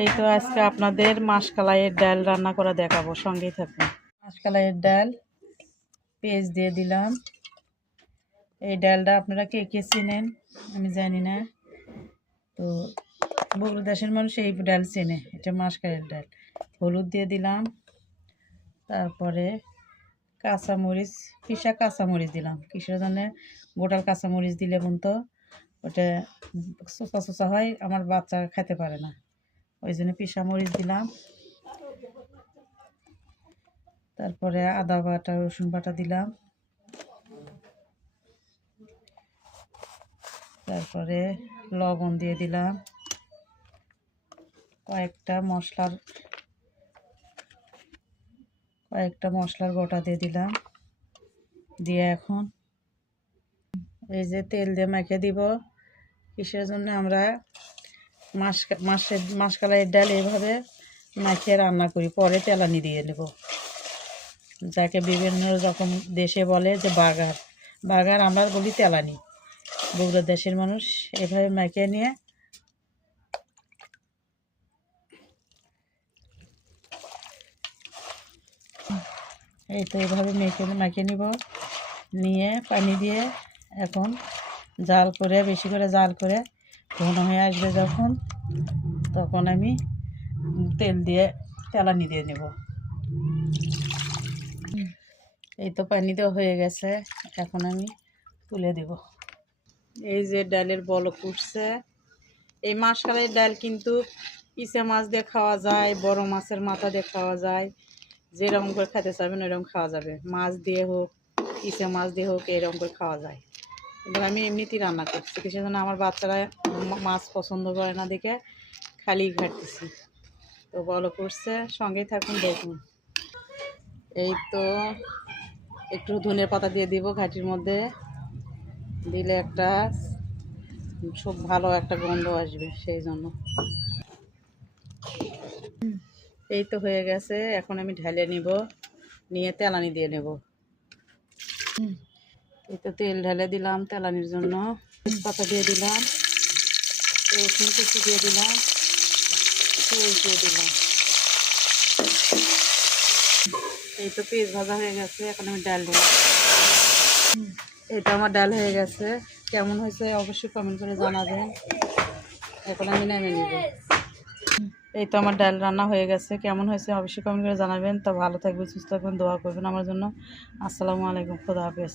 এই তো আজকে আপনাদের মাসকলাইয়ের ডাল রান্না করা দেখাবো, সঙ্গেই থাকুন। মাসকলাইয়ের ডাল পেঁয়াজ দিয়ে দিলাম। এই ডালটা আপনারা কে কে চেনেন আমি জানি না, তো বগুড়া দেশের মানুষ এই ডাল চেনে, এটা মাসকলাইয়ের ডাল। হলুদ দিয়ে দিলাম, তারপরে কাঁচামরিচ, পিসা কাঁচামরিচ দিলাম। কিসের জন্য? গোটাল কাঁচামরিচ দিলে তো ওটা চোচা চোচা হয়, আমার বাচ্চা খেতে পারে না, ওই জন্য পিসা মরিচ দিলাম। তারপরে আদা বাটা রসুন বাটা দিলাম। তারপরে লবণ দিয়ে দিলাম। কয়েকটা মশলার গোটা দিয়ে দিলাম। দিয়ে এখন এই যে তেল দিয়ে মেখে দিব। কিসের জন্য? আমরা মাসকলাইয়ের ডাল এইভাবে মাখিয়ে রান্না করি, পরে তেলানি দিয়ে নেব, যাকে বিভিন্ন রকম দেশে বলে যে বাগার, আমরা বলি তেলানি। বগুড়া দেশের মানুষ এভাবে মাখিয়ে নিয়ে এই তো এইভাবে মাখিয়ে নিব। নিয়ে পানি দিয়ে এখন জাল করে, বেশি করে জাল করে ঘন হয়ে আসবে যখন, তখন আমি তেল দিয়ে তেলানি দিয়ে নেব। এই তো পানি দেওয়া হয়ে গেছে, এখন আমি তুলে দেব। এই যে ডালের বলক উঠছে। এই মাসকলাইয়ের ডাল কিন্তু ইচা মাছ দিয়ে খাওয়া যায়, বড় মাছের মাথা দিয়ে খাওয়া যায়, যেরকম করে খেতে চাইবেন ওইরকম খাওয়া যাবে। মাছ দিয়ে হোক, ইচা মাছ দিয়ে হোক, এরকম করে খাওয়া যায়। কিন্তু আমি এমনিতেই রান্না করছি, কিসের জন্য? আমার বাচ্চারা মাছ পছন্দ করে না দেখে খালি ঘাটতেছি। তো বলক উঠছে, সঙ্গেই থাকুন, দেখুন। এই তো একটু ধনের পাতা দিয়ে দিব ঘাটির মধ্যে, দিলে একটা খুব ভালো একটা গন্ধ আসবে, সেই জন্য। এই তো হয়ে গেছে, এখন আমি ঢেলে নিব, নিয়ে তেলানি দিয়ে নেব। এই তো তেল ঢেলে দিলাম তেলানির জন্য। পাতা দিয়ে দিলাম, রসুন কুচি দিয়ে দিলাম, পেঁয়াজ দিয়ে দিলাম। এই তো পেঁয়াজ ভাজা হয়ে গেছে, এখন আমি ডাল দেব। এটা আমার ডাল হয়ে গেছে, কেমন হয়েছে অবশ্যই কমেন্ট করে জানাবেন। এখন আমি নামিয়ে নিব। এই তো আমার ডাল রান্না হয়ে গেছে, কেমন হয়েছে অবশ্যই কমেন্ট করে জানাবেন। তো ভালো থাকবেন, সুস্থ থাকবেন, দোয়া করবেন আমার জন্য। আসসালামু আলাইকুম, খুদা হাফেজ।